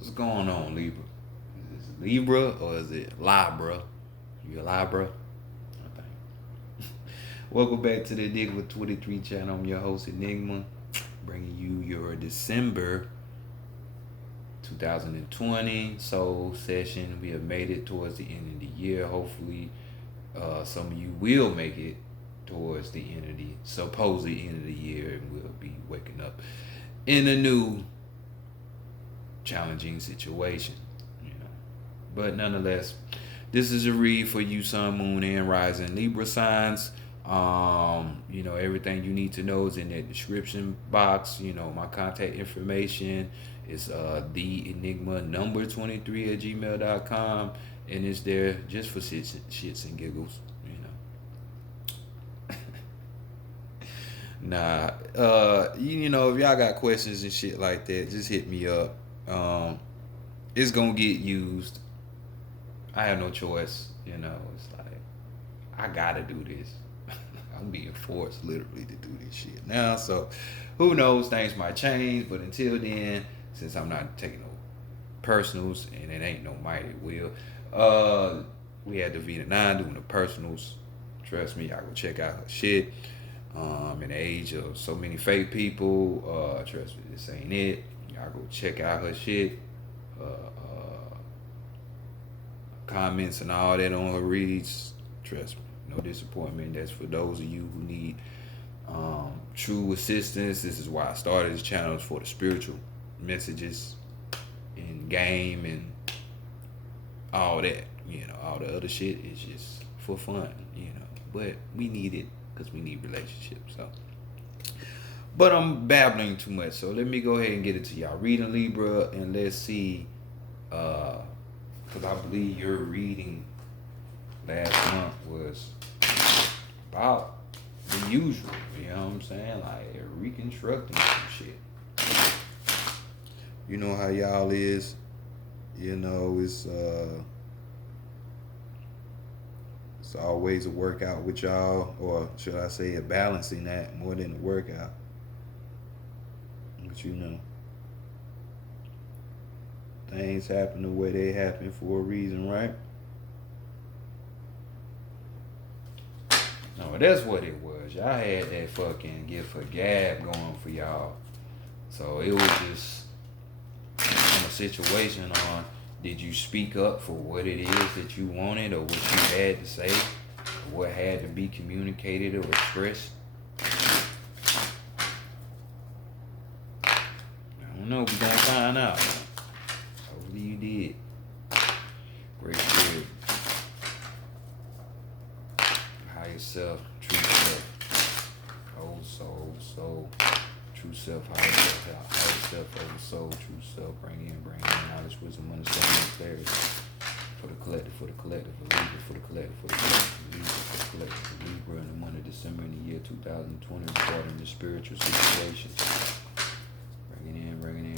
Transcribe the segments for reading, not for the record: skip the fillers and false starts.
What's going on, Libra? Is it Libra or is it Libra? You a Libra? I think. Welcome back to the Enigma 23 channel. I'm your host, Enigma, bringing you your December 2020 soul session. We have made it towards the end of the year. Hopefully, some of you will make it towards the end of the supposed end of the year, and we'll be waking up in a new challenging situation, you know. But nonetheless, this is a read for you, Sun, Moon, and Rising Libra signs. Everything you need to know is in that description box. My contact information is the Enigma number 23 at gmail.com, and it's there just for shits and giggles. Nah, if y'all got questions and shit like that, just hit me up. It's gonna get used. I have no choice. It's like I gotta do this. I'm being forced literally to do this shit now. So who knows? Things might change, but until then, since I'm not taking no personals and it ain't no mighty will, we had the Vita 9 doing the personals. Trust me, I go check out her shit. In the age of so many fake people, trust me, this ain't it. Y'all go check out her shit. Comments and all that on her reads. Trust me, no disappointment. That's for those of you who need true assistance. This is why I started this channel, for the spiritual messages in game and all that. All the other shit is just for fun. But we need it because we need relationships. But I'm babbling too much, so let me go ahead and get it to y'all. Reading Libra, and let's see, because I believe your reading last month was about the usual. You know what I'm saying? Like reconstructing some shit. You know how y'all is. It's always a workout with y'all, or should I say a balancing that more than a workout. But things happen the way they happen for a reason, right? No, that's what it was. Y'all had that fucking gift for gab going for y'all. So it was just a situation on, did you speak up for what it is that you wanted or what you had to say, or what had to be communicated or expressed? I don't know. We're going to find out. Hopefully you did. Great spirit. Higher self, true self, old soul, true self, higher self, old soul, true self, bring in knowledge, wisdom, understanding, and clarity. For the collective, Libra, for the collective, Libra, for the collective, Libra, in the month of December in the year 2020, regarding the spiritual situations. Bringing in.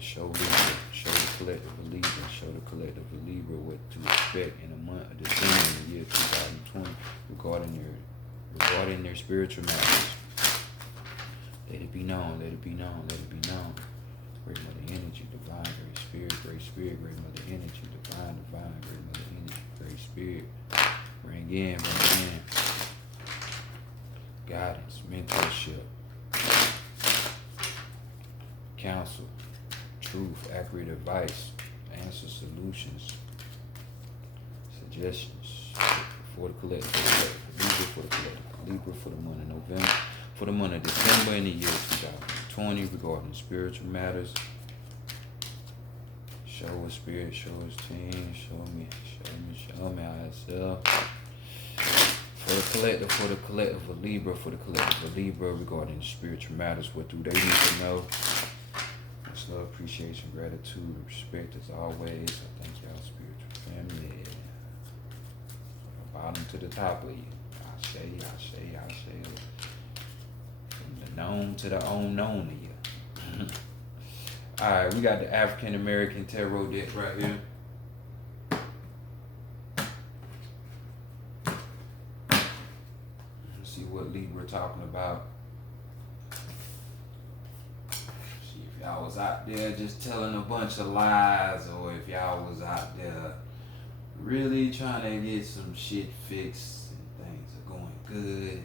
Show Libra, show the collective of Libra, show the collective of Libra what to expect in the month of December in the year 2020 regarding their spiritual matters. Let it be known. Great Mother Energy, Divine, Great Spirit, Great Mother Energy, Divine, Great Mother Energy, Great Spirit. Bring in. Guidance, mentorship, counsel, truth, accurate advice, answer, solutions, suggestions for the collective, Libra for the collective, Libra for the month of November, for the month of December in the year 2020 regarding spiritual matters. Show us spirit, show us team, show me ourselves. For the collective of Libra, regarding spiritual matters, what do they need to know? Much love, appreciation, gratitude, respect as always. I thank y'all, spiritual family. From the bottom to the top of you. I say. From the known to the unknown of you. Alright, we got the African American Tarot deck right here. Let's see what Libra talking about. See if y'all was out there just telling a bunch of lies, or if y'all was out there really trying to get some shit fixed and things are going good,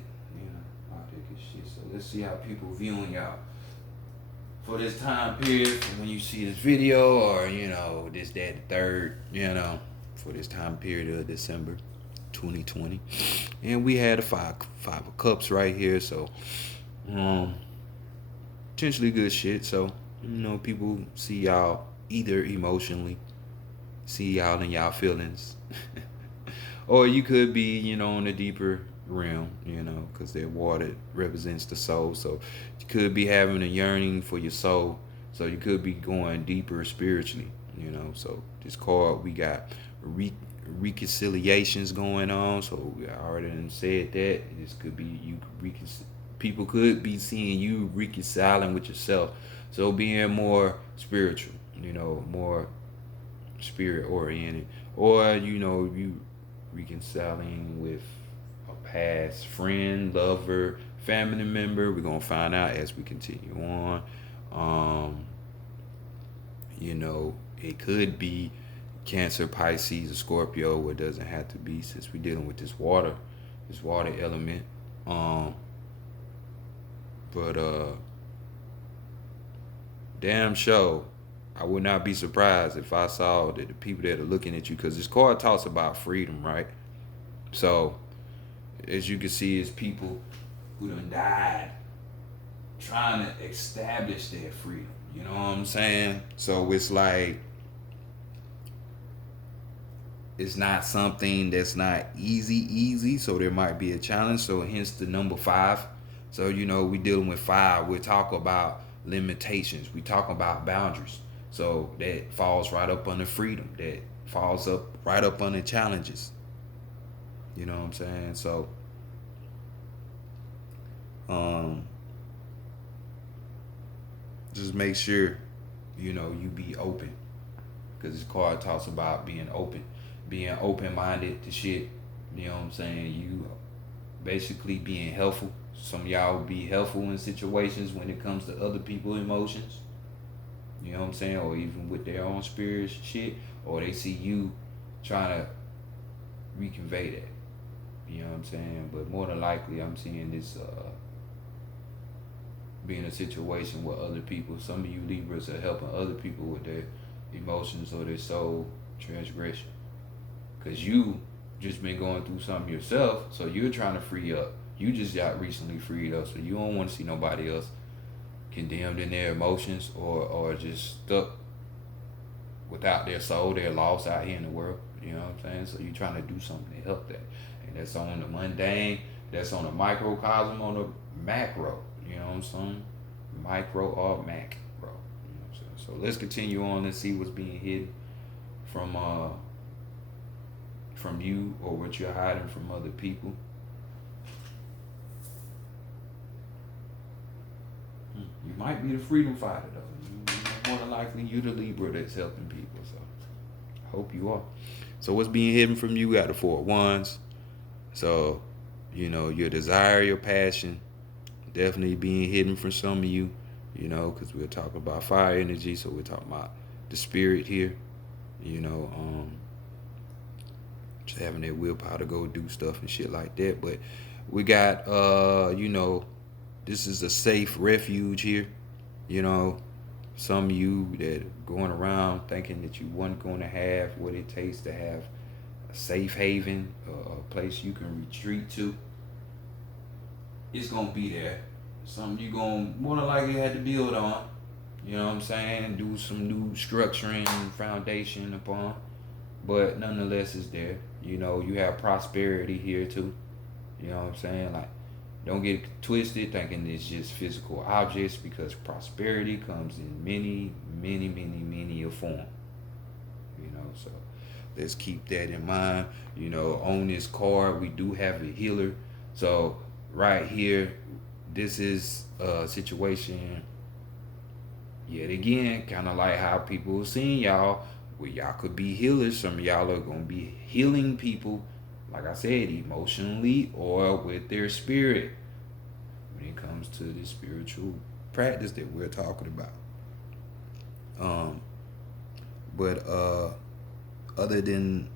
all that good shit. So let's see how people viewing y'all for this time period from when you see this video, or this, that, the third, for this time period of December 2020. And we had a five of cups right here, so potentially good shit. So people see y'all either emotionally, see y'all in y'all feelings, or you could be on a deeper realm, because that water represents the soul. So you could be having a yearning for your soul, so you could be going deeper spiritually. So this card, we got reconciliations going on. So I already said that this could be people could be seeing you reconciling with yourself, so being more spiritual, more spirit oriented, or you reconciling with a past friend, lover, family member. We're gonna find out as we continue on. It could be Cancer, Pisces, or Scorpio. It doesn't have to be, since we're dealing with this water element. But damn sure, I would not be surprised if I saw that the people that are looking at you, because this card talks about freedom, right? So as you can see, it's people who done died trying to establish their freedom. You know what I'm saying? So it's like, it's not something that's not easy. So there might be a challenge. So hence the number 5. So, we dealing with 5. We talk about limitations. We talk about boundaries. So that falls right up under freedom. That falls up right up under challenges. You know what I'm saying? So, just make sure, you be open. Because this card talks about being open-minded to shit. You know what I'm saying? You basically being helpful. Some of y'all will be helpful in situations when it comes to other people's emotions. You know what I'm saying? Or even with their own spirit shit. Or they see you trying to reconvey that. You know what I'm saying? But more than likely, I'm seeing this being a situation where other people, some of you Libras, are helping other people with their emotions or their soul transgression. Because you just been going through something yourself, so you're trying to free up. You just got recently freed up, so you don't want to see nobody else condemned in their emotions, or just stuck without their soul. They're lost out here in the world. You know what I'm saying? So you're trying to do something to help that. And that's on the mundane, that's on the microcosm, on the macro. You know what I'm saying? Micro or macro. You know what I'm saying? So let's continue on and see what's being hidden from you, or what you're hiding from other people. You might be the freedom fighter, though. More than likely, you're the Libra that's helping people. So I hope you are. So what's being hidden from you? Got the 4 of Wands. So, your desire, your passion, definitely being hidden from some of you, because we're talking about fire energy. So we're talking about the spirit here, just having that willpower to go do stuff and shit like that. But we got, this is a safe refuge here. Some of you that are going around thinking that you weren't going to have what it takes to have a safe haven, a place you can retreat to. It's going to be there. Something you're going to more than likely have to build on. You know what I'm saying? Do some new structuring, foundation upon. But nonetheless, it's there. You have prosperity here too. You know what I'm saying? Like, don't get twisted thinking it's just physical objects, because prosperity comes in many a form. So let's keep that in mind. On this card, we do have a healer. So right here, this is a situation, yet again, kind of like how people are seeing y'all, where y'all could be healers. Some of y'all are going to be healing people, like I said, emotionally or with their spirit, when it comes to the spiritual practice that we're talking about. Um, but other than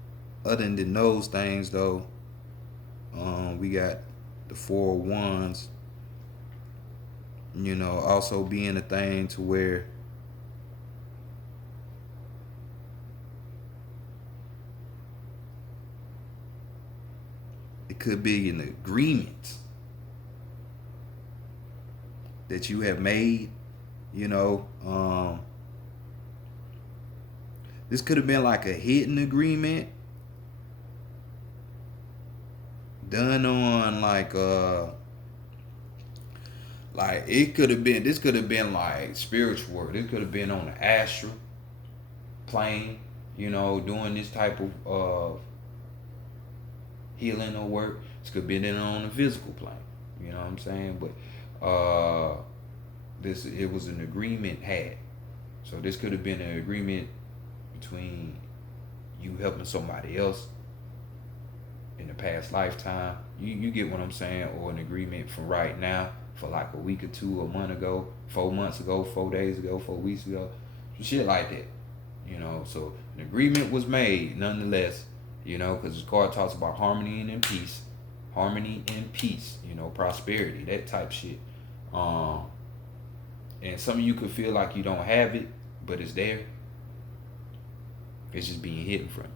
those things though, we got the 4 of Wands. Also being a thing to where it could be an agreement that you have made. You know, this could have been like a hidden agreement done on like it could have been. This could have been like spiritual work. This could have been on the astral plane. Doing this type of healing or work. This could have been on the physical plane. You know what I'm saying? But it was an agreement had. So this could have been an agreement between you helping somebody else in the past lifetime. You get what I'm saying? Or an agreement for right now, for like a week or two, a month ago, 4 months ago, 4 days ago, 4 weeks ago. Shit like that. So an agreement was made nonetheless, because the card talks about harmony and peace. Harmony and peace, prosperity, that type shit. And some of you could feel like you don't have it, but it's there. It's just being hidden from you.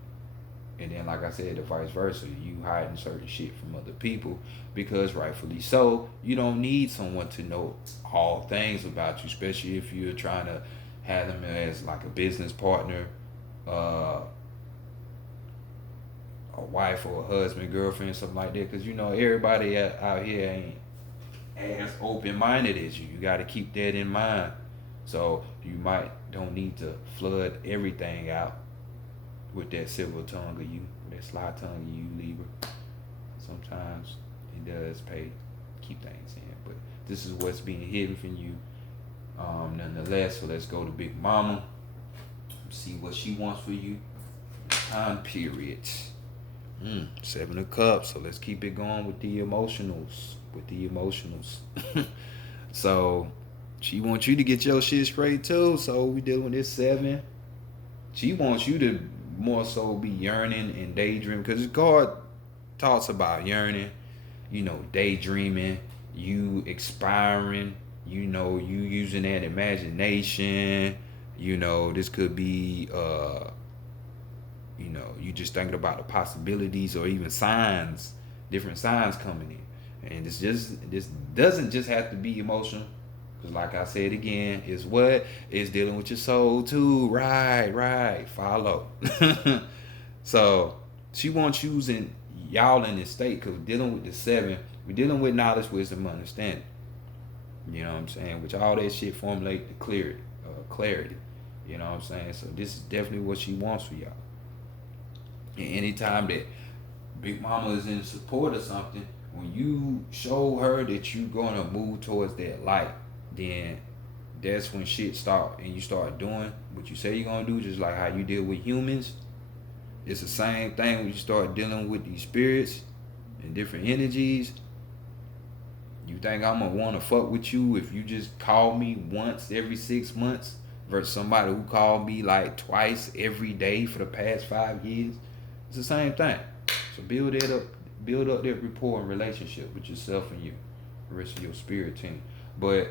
And then, like I said, the vice versa. You hiding certain shit from other people because rightfully so, you don't need someone to know all things about you, especially if you're trying to have them as like a business partner, a wife or a husband, girlfriend, something like that. Because, everybody out here ain't as open-minded as you. You got to keep that in mind. So you don't need to flood everything out with that silver tongue of you, that sly tongue of you, Libra. Sometimes it does pay to keep things in, but this is what's being hidden from you, nonetheless. So let's go to Big Mama, see what she wants for you. Time period. 7 of Cups. So let's keep it going with the emotionals. So she wants you to get your shit straight too. So we dealing with this 7. She wants you to more so be yearning and daydreaming, because the card talks about yearning, daydreaming, you expiring, you using that imagination. This could be you just thinking about the possibilities or even signs, different signs coming in. And this doesn't just have to be emotional, because like I said again, it's dealing with your soul too. Right, follow. So she wants using y'all in this state, because dealing with the 7, we're dealing with knowledge, wisdom, understanding. You know what I'm saying? Which all that shit formulate the clarity. You know what I'm saying? So this is definitely what she wants for y'all. And anytime that Big Mama is in support of something, when you show her that you're gonna move towards that light, then that's when shit start, and you start doing what you say you're gonna do, just like how you deal with humans. It's the same thing when you start dealing with these spirits and different energies. You think I'm gonna wanna fuck with you if you just call me once every 6 months versus somebody who called me like twice every day for the past 5 years? It's the same thing. So build up that rapport and relationship with yourself and the rest of your spirit team. But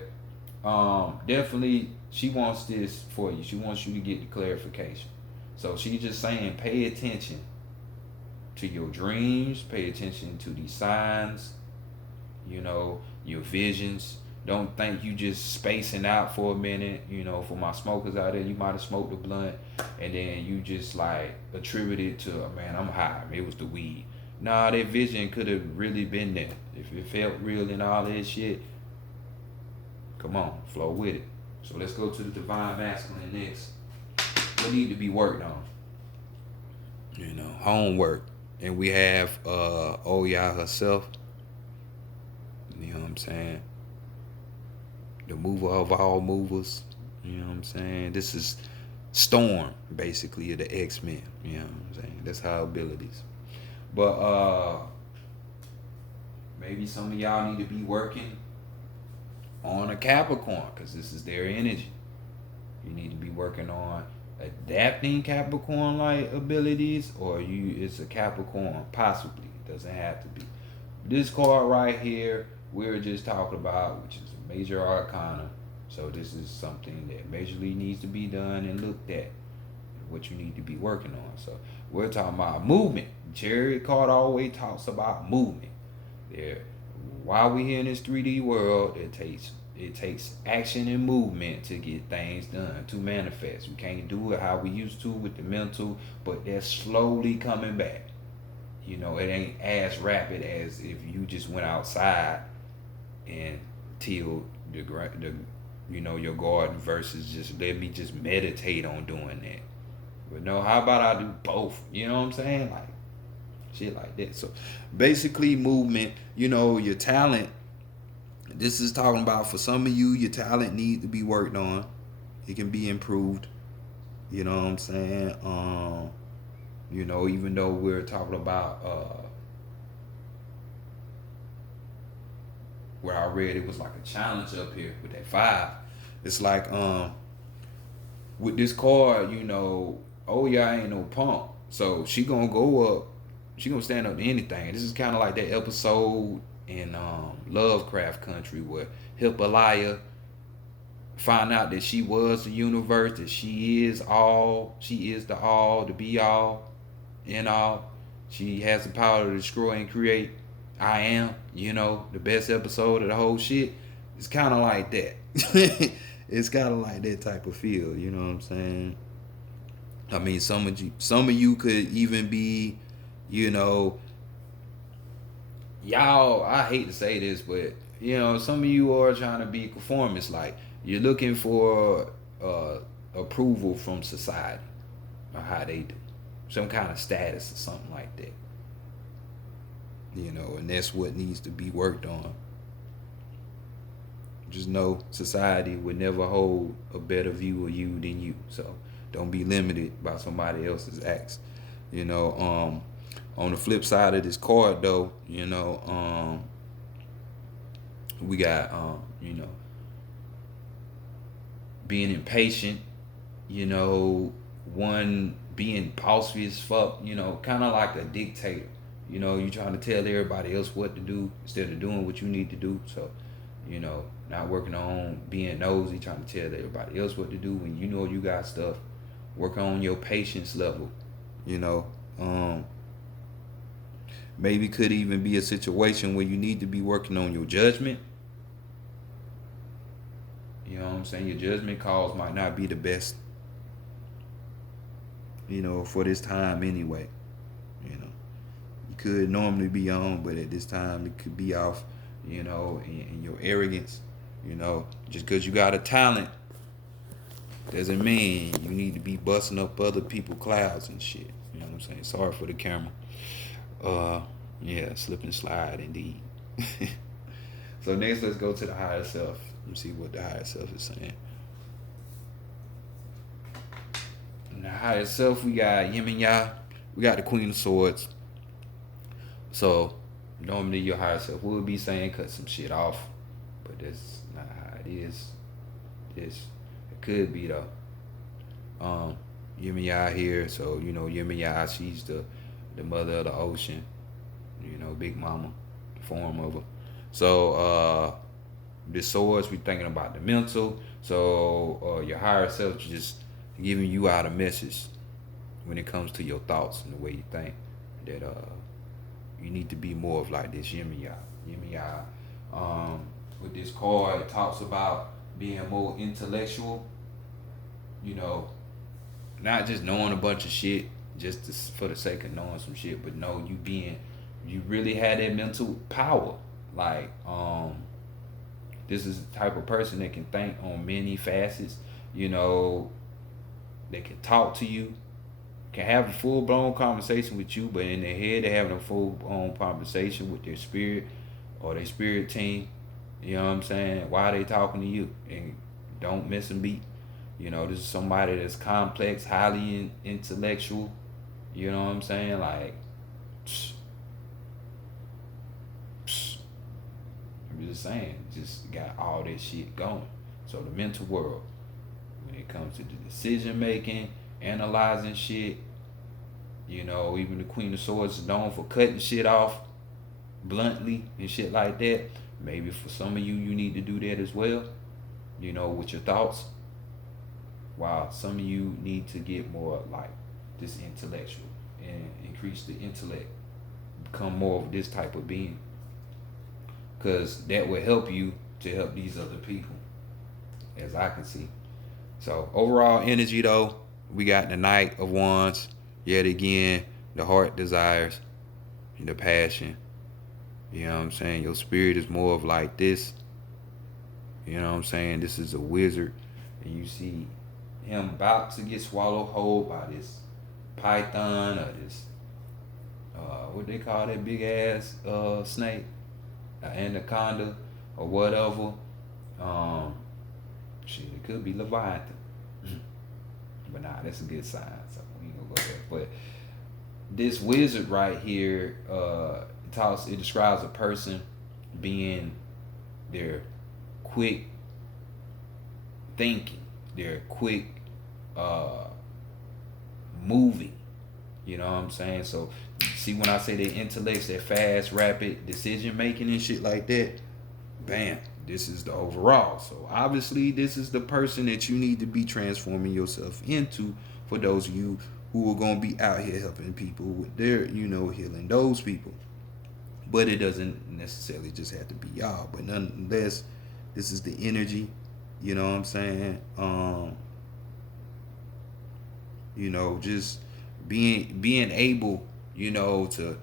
definitely she wants this for you. She wants you to get the clarification. So she's just saying, pay attention to your dreams, pay attention to these signs, your visions. Don't think you just spacing out for a minute. For my smokers out there, you might have smoked a blunt and then you just like attribute it to, man, I'm high. It was the weed. Nah, that vision could have really been there. If it felt real and all that shit, come on, flow with it. So let's go to the Divine Masculine next. What need to be worked on? Homework. And we have Oya herself. You know what I'm saying? The mover of all movers. You know what I'm saying? This is Storm, basically, of the X-Men. You know what I'm saying? That's her abilities. But maybe some of y'all need to be working on a Capricorn, because this is their energy. You need to be working on adapting Capricorn-like abilities, or it's a Capricorn, possibly. It doesn't have to be. This card right here, we're just talking about, which is a major arcana. So this is something that majorly needs to be done and looked at. What you need to be working on. So we're talking about movement. Chariot card always talks about movement. There, while we here in this 3D world, it takes action and movement to get things done, to manifest. We can't do it how we used to with the mental, but that's slowly coming back. You know, it ain't as rapid as if you just went outside and tilled the your garden versus just let me just meditate on doing that. But no, how about I do both? You know what I'm saying? Like shit like that. So basically movement, your talent. This is talking about for some of you, your talent needs to be worked on. It can be improved. You know what I'm saying? Even though we're talking about where I read it was like a challenge up here with that 5. It's like with this card, oh yeah, I ain't no punk. So she gonna go up, she gonna stand up to anything. This is kind of like that episode in Lovecraft Country where Hippolyta found out that she was the universe, that she is the be all, and all. She has the power to destroy and create. I am, the best episode of the whole shit. It's kind of like that. It's kind of like that type of feel. You know what I'm saying? I mean, some of you could even be, y'all. I hate to say this, but some of you are trying to be conformists. Like you're looking for approval from society or how they do, some kind of status or something like that. And that's what needs to be worked on. Just know society would never hold a better view of you than you. So don't be limited by somebody else's acts. On the flip side of this card though, we got being impatient, one being bossy as fuck, kind of like a dictator. You trying to tell everybody else what to do instead of doing what you need to do. So, not working on being nosy, trying to tell everybody else what to do when you got stuff. Work on your patience level, maybe could even be a situation where you need to be working on your judgment. You know what I'm saying? Your judgment calls might not be the best, for this time anyway. You could normally be on, but at this time it could be off, in your arrogance. Just because you got a talent doesn't mean you need to be busting up other people's clouds and shit. You know what I'm saying? Sorry for the camera. Yeah, slip and slide indeed. So next, let's go to the higher self. Let me see what the higher self is saying. In the higher self, we got Yin and Ya. We got the Queen of Swords. So normally your higher self would be saying cut some shit off, but that's not how it is. It could be though. Yin and Ya here, so Yin and Ya, she's the mother of the ocean, Big Mama, form of her. So the swords, we thinking about the mental. So your higher self just giving you out a message when it comes to your thoughts and the way you think, that you need to be more of like this Yin and Ya. Yin and Ya. With this card, it talks about being more intellectual. Not just knowing a bunch of shit just for the sake of knowing some shit, but no, you really had that mental power. Like, this is the type of person that can think on many facets. They can talk to you, can have a full-blown conversation with you, but in their head they're having a full-blown conversation with their spirit or their spirit team. You know what I'm saying? Why are they talking to you? And don't miss a beat. This is somebody that's complex, highly intellectual. You know what I'm saying? Like, I'm just saying, just got all that shit going. So the mental world, when it comes to the decision making, analyzing shit. You know, even the Queen of Swords is known for cutting shit off bluntly and shit like that. Maybe for some of you, you need to do that as well, you know, with your thoughts. While some of you need to get more like this intellectual and increase the intellect, become more of this type of being. Because that will help you to help these other people, as I can see. So overall energy though, we got the Knight of Wands. Yet again, the heart desires, the passion. You know what I'm saying? Your spirit is more of like this. You know what I'm saying? This is a wizard. And you see him about to get swallowed whole by this python or this, what they call that big ass snake? Anaconda or whatever. Shit, it could be Leviathan. But nah, that's a good sign. So we ain't gonna go there. But this wizard right here, it describes a person being their quick thinking, their quick moving. You know what I'm saying? So see, when I say their intellects, their fast, rapid decision making and shit like that, bam, this is the overall. So obviously this is the person that you need to be transforming yourself into, for those of you who are going to be out here helping people with their, you know, healing those people. But it doesn't necessarily just have to be y'all. But nonetheless, this is the energy. You know what I'm saying? You know, just being able, you know, to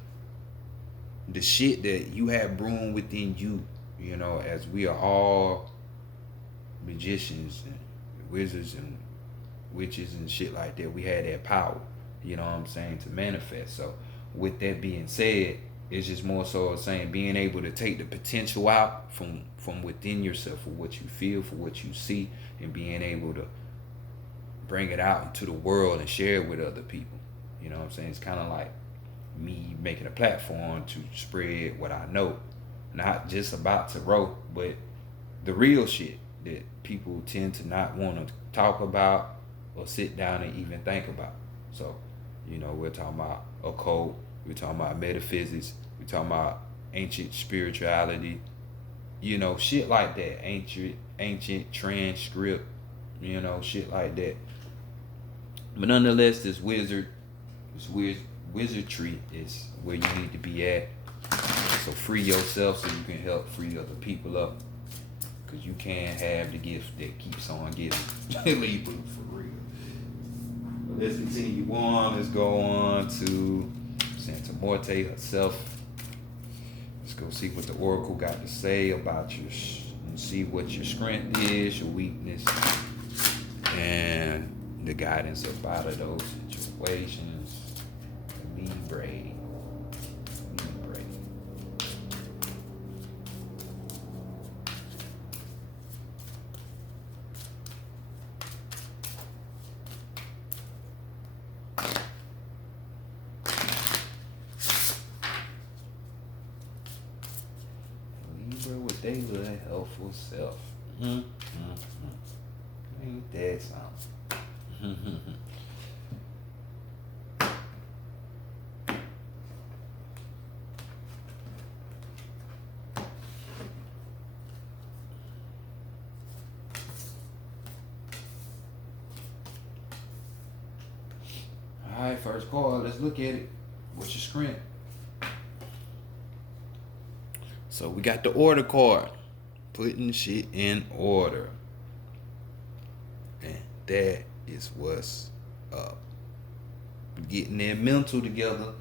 the shit that you have brewing within you, you know, as we are all magicians and wizards and witches and shit like that. We had that power, you know what I'm saying, to manifest. So with that being said, it's just more so saying being able to take the potential out from within yourself, for what you feel, for what you see, and being able to bring it out into the world and share it with other people. You know what I'm saying? It's kind of like me making a platform to spread what I know, not just about tarot, but the real shit that people tend to not want to talk about or sit down and even think about. So, you know, we're talking about occult, we're talking about metaphysics, we're talking about ancient spirituality, you know, shit like that, ancient transcript, you know, shit like that. But nonetheless, this wizardry is where you need to be at. So free yourself so you can help free other people up. Because you can't have the gift that keeps on giving. Libra, for real. But let's continue on. Let's go on to Santa Morte herself. Let's go see what the Oracle got to say about you. See what your strength is, your weakness, and the guidance up out of those situations. Libra. Libra with their little helpful self. Ain't that something? Alright, first card, let's look at it. What's your strength? So we got the order card. Putting shit in order. And that is what's up. Getting their mental together.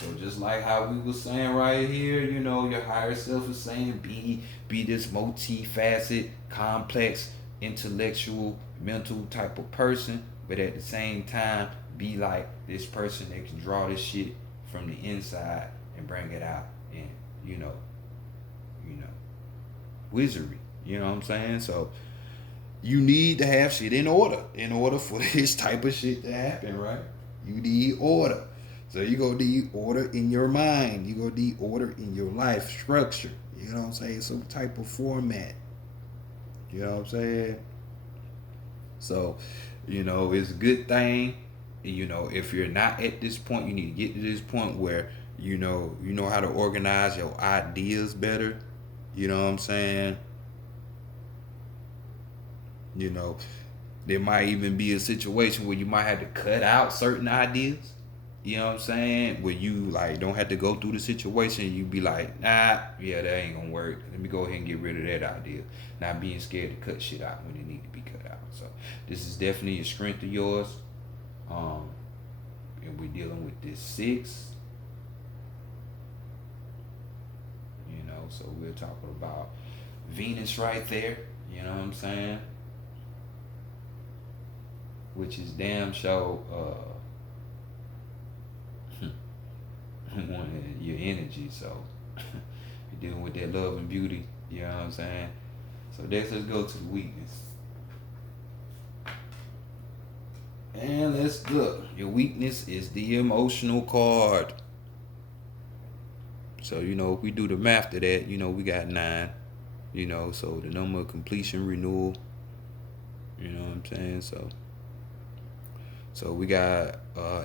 So just like how we were saying right here, you know, your higher self is saying be this multifaceted, complex, intellectual, mental type of person, but at the same time be like this person that can draw this shit from the inside and bring it out, and you know, wizardry. You know what I'm saying? So you need to have shit in order for this type of shit to happen, right? You need order. So you gonna need order in your mind. You gonna need order in your life structure. You know what I'm saying? Some type of format. You know what I'm saying? So, it's a good thing. If you're not at this point, you need to get to this point where you know how to organize your ideas better. You know what I'm saying? You know, there might even be a situation where you might have to cut out certain ideas. You know what I'm saying? Where you like don't have to go through the situation. You be like, nah, yeah, that ain't gonna work. Let me go ahead and get rid of that idea. Not being scared to cut shit out when it need to be cut out. So this is definitely a strength of yours. Um, and we're dealing with this 6. So we're talking about Venus right there. You know what I'm saying? Which is damn show one of your energy. So you're dealing with that love and beauty. You know what I'm saying? So let's go to the weakness. And let's look. Your weakness is the emotional card. So, if we do the math to that, we got 9. So the number of completion renewal. You know what I'm saying? So we got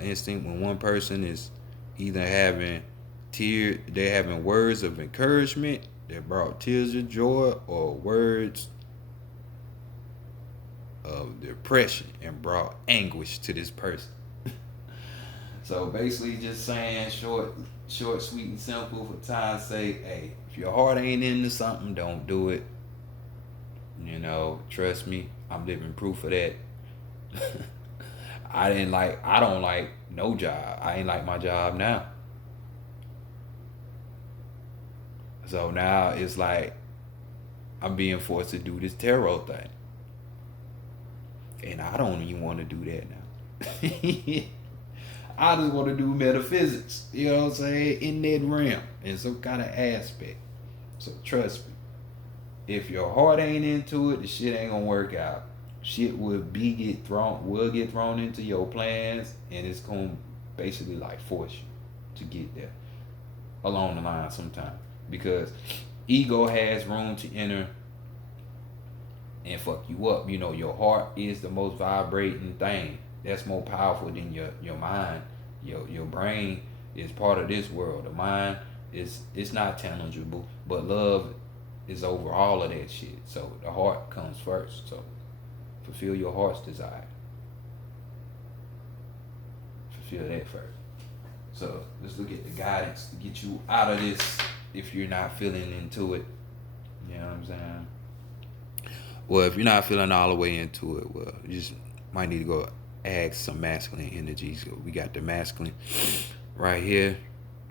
instinct when one person is either they're having words of encouragement that brought tears of joy, or words of depression and brought anguish to this person. So basically just saying short, sweet, and simple for time's sake, hey, if your heart ain't into something, don't do it. Trust me, I'm living proof of that. I don't like no job. I ain't like my job now. So now it's like I'm being forced to do this tarot thing. And I don't even want to do that now. I just want to do metaphysics, you know what I'm saying, in that realm, in some kind of aspect. So trust me, if your heart ain't into it, the shit ain't gonna work out. Shit will get thrown into your plans, and it's gonna basically like force you to get there along the line sometime, because ego has room to enter and fuck you up. Your heart is the most vibrating thing. That's more powerful than your mind. Your brain is part of this world. The mind it's not tangible, but love is over all of that shit. So the heart comes first. So fulfill your heart's desire. Fulfill that first. So let's look at the guidance to get you out of this if you're not feeling into it. You know what I'm saying? Well, if you're not feeling all the way into it, well, you just might need to go add some masculine energy. So we got the masculine right here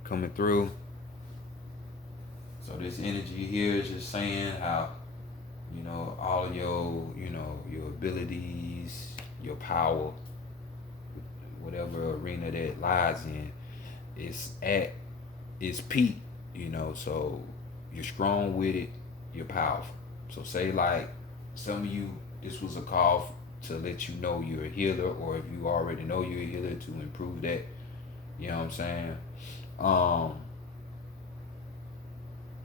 coming through. So this energy here is just saying how, all of your, your abilities, your power, whatever arena that lies in, it's at its peak, so you're strong with it, you're powerful. So say like some of you, this was a call to let you know you're a healer, or if you already know you're a healer, to improve that. You know what I'm saying? Or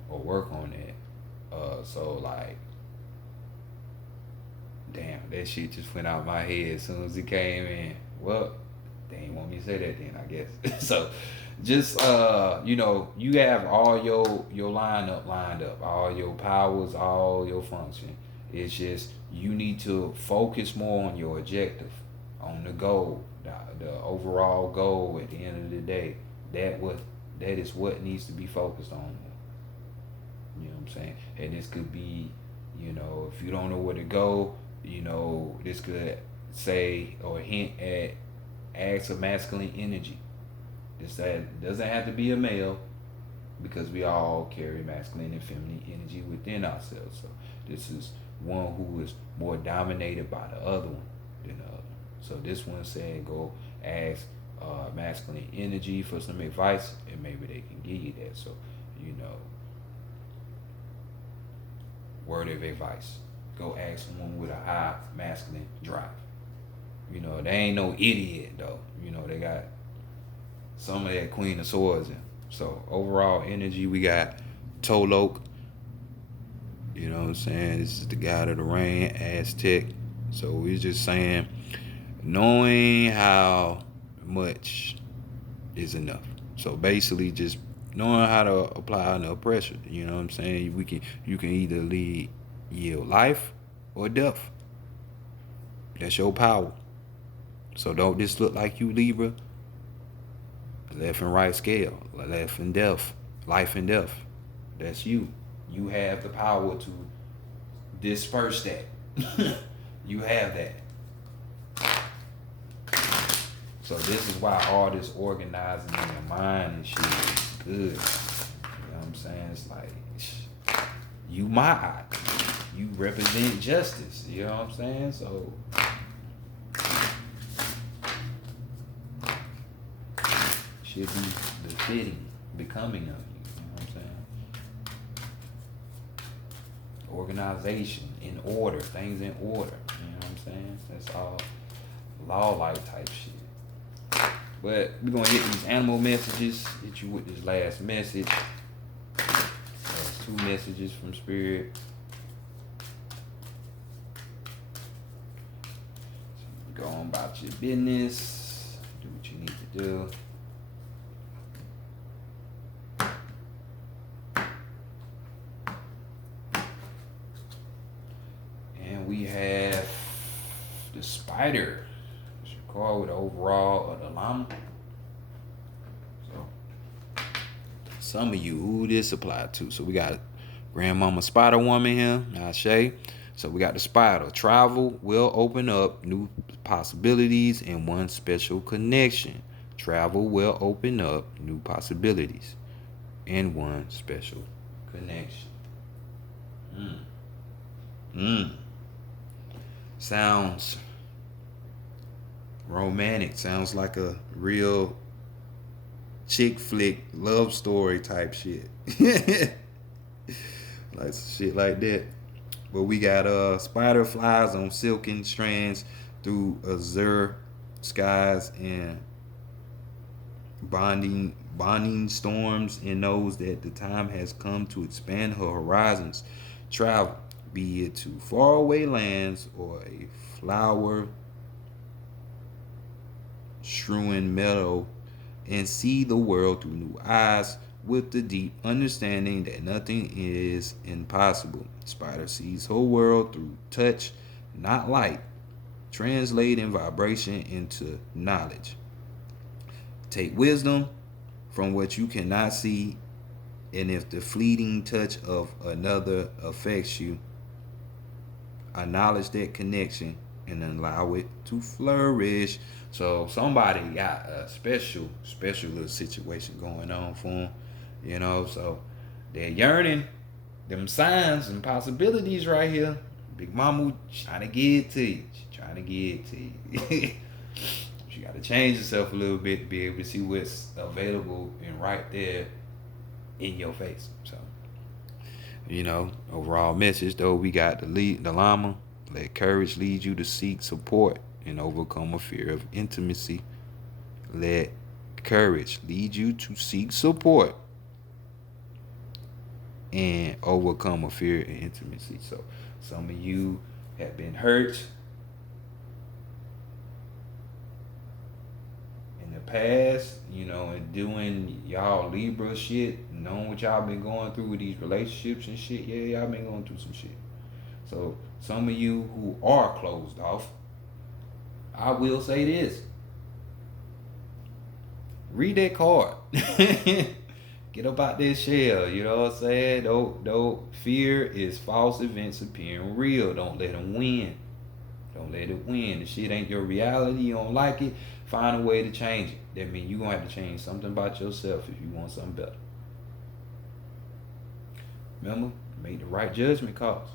work on that. So like, damn, that shit just went out my head as soon as it came in. Well, they ain't want me to say that then, I guess. So just you have all your lineup lined up, all your powers, all your function. It's just you need to focus more on your objective, on the goal, the overall goal at the end of the day. That is what needs to be focused on. You know what I'm saying? And this could be, if you don't know where to go, this could say or hint at acts of masculine energy. This doesn't have to be a male, because we all carry masculine and feminine energy within ourselves. So this is one who is more dominated by the other one than the other. So this one saying go ask masculine energy for some advice, and maybe they can give you that. So, word of advice. Go ask someone with a high masculine drive. They ain't no idiot though. They got some of that Queen of Swords in. So overall energy, we got Tolok. You know what I'm saying? This is the god of the rain, Aztec. So we're just saying, knowing how much is enough. So basically, just knowing how to apply enough pressure. You know what I'm saying? You can either yield life or death. That's your power. So don't just look like you, Libra. Left and right scale, left and death, life and death. That's you. You have the power to disperse that. You have that. So this is why all this organizing in your mind and shit is good. You know what I'm saying? It's like, you my eye. You represent justice. You know what I'm saying? So should be befitting, becoming of you. You know what I'm saying? Organization, in order, things in order. You know what I'm saying? That's all law-like type shit. But we're gonna hit these animal messages, hit you with this last message. There's 2 messages from Spirit. So go on about your business, do what you need to do. And we have the spider. With the overall of the llama. So some of you, who this applied to. So we got Grandmama Spider Woman here, Ashe. So we got the spider. Travel will open up new possibilities in one special connection. Travel will open up new possibilities in one special connection. Sounds romantic. Sounds like a real chick flick love story type shit. Like shit like that. But we got spider flies on silken strands through azure skies and bonding storms, and knows that the time has come to expand her horizons. Travel, be it to faraway lands or a flower strewn meadow, and see the world through new eyes with the deep understanding that nothing is impossible. Spider sees her world through touch, not light, translating vibration into knowledge. Take wisdom from what you cannot see, and if the fleeting touch of another affects you, acknowledge that connection and allow it to flourish. So somebody got a special little situation going on for them, you know. So they're yearning, them signs and possibilities right here. Big Mama trying to get it to you. She trying to get it to you. She got to change herself a little bit to be able to see what's available and right there in your face. So, you know, overall message though, we got the llama. Let courage lead you to seek support and overcome a fear of intimacy. Let courage lead you to seek support and overcome a fear of intimacy. So some of you have been hurt in the past, you know, and doing y'all Libra shit, knowing what y'all been going through with these relationships and shit. Yeah, y'all been going through some shit. So some of you who are closed off, I will say this. Read that card. Get up out that shell, you know what I'm saying? Don't fear is false events appearing real. Don't let them win. Don't let it win. The shit ain't your reality. You don't like it. Find a way to change it. That means you're going to have to change something about yourself if you want something better. Remember, make the right judgment calls.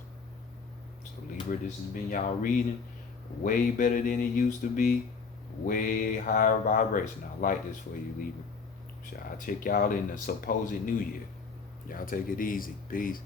So Libra, this has been y'all reading. Way better than it used to be. Way higher vibration. I like this for you, Libra. So I'll check y'all in the supposed new year. Y'all take it easy. Peace.